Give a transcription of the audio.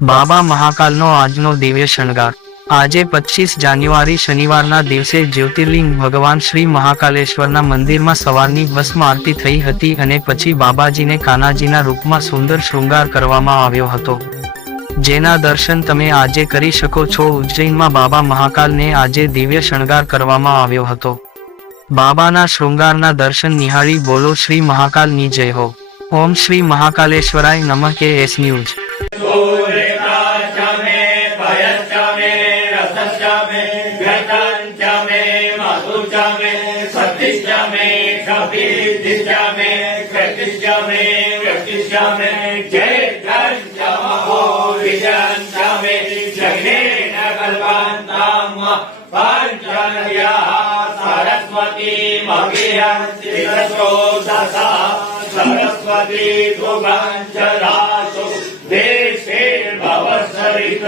બાબા મહાકાલનો આજનો દિવ્ય શણગાર. આજે પચીસ જાન્યુઆરી શનિવારના દિવસે જ્યોતિર્લિંગ ભગવાન શ્રી મહાકાલેશ્વરના મંદિરમાં સવારની ભસ્મ આરતી થઈ હતી અને પછી બાબાજીને કાનાજીના રૂપમાં સુંદર શૃંગાર કરવામાં આવ્યો હતો. જેના દર્શન તમે આજે કરી શકો છો. ઉજ્જૈનમાં બાબા મહાકાલને આજે દિવ્ય શણગાર કરવામાં આવ્યો હતો. બાબાના શૃંગારના દર્શન નિહાળી બોલો શ્રી મહાકાલની જય હો. ઓમ શ્રી મહાકાલેશ્વરાય નમઃ કે એસ ન્યૂઝ. रसश्च मे घृतञ्च मे मधुश्च मे सतिश्च मे कपिश्च मे कृतिश्च मे कृतिश्च मे जयश्च महो विजयञ्च मे जघ्नेन कल्पान्ताम् पञ्चर्यः सरस्वती मगिहन्ति दशा सरस्वती दुगञ्चरासु देशे भवसरित